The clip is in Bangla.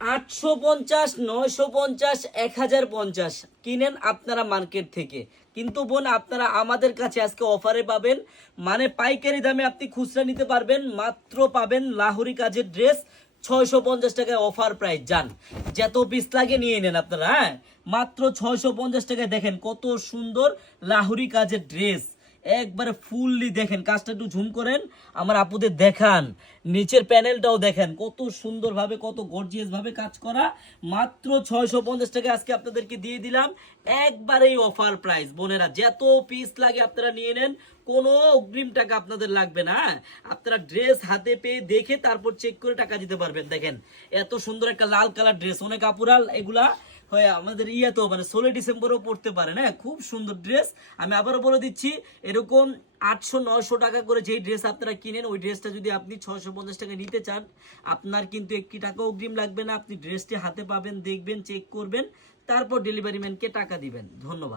850, 950, 1050 কিনেন আপনারা মার্কেট থেকে, কিন্তু বোন আপনারা আমাদের কাছে আজকে অফারে পাবেন, মানে পাইকারি দামে আপনি খুচরা নিতে পারবেন, মাত্র পাবেন লাহোরি কাজের ড্রেস 650 টাকায় অফার প্রাইস। যান, যত পিস লাগে নিয়ে নেন আপনারা, হ্যাঁ মাত্র 650 টাকায়। দেখেন কত সুন্দর লাহোরি কাজের ড্রেস, একবারে ফুললি দেখেন, কাজটা একটু ঝুম করেন আমার আপুদের দেখান, নিচের প্যানেলটাও দেখেন কত সুন্দরভাবে কত গর্জিয়াস ভাবে কাজ করা। মাত্র 650 টাকা আজকে আপনাদেরকে দিয়ে দিলাম, একবারেই অফার প্রাইস। বোনেরা যত পিস লাগে আপনারা নিয়ে নেন, কোনো অগ্রিম টাকা আপনাদের লাগবে না, হ্যাঁ? আপনারা ড্রেস হাতে পেয়ে দেখে তারপর চেক করে টাকা দিতে পারবেন। দেখেন এত সুন্দর একটা লাল কালার ড্রেস, অনেক আপুরা এগুলা হয় আমাদের তো মানে 16 ডিসেম্বরও পড়তে পারে না, খুব সুন্দর ড্রেস। আমি আবারও বলে দিচ্ছি, এরকম 800-900 টাকা করে যেই ড্রেস আপনারা কিনেন, ওই ড্রেসটা যদি আপনি 650 টাকা নিতে চান, আপনার কিন্তু 1 টাকা অগ্রিম লাগবে না। আপনি ড্রেসটি হাতে পাবেন, দেখবেন, চেক করবেন, তারপর ডেলিভারি ম্যানকে টাকা দিবেন। ধন্যবাদ।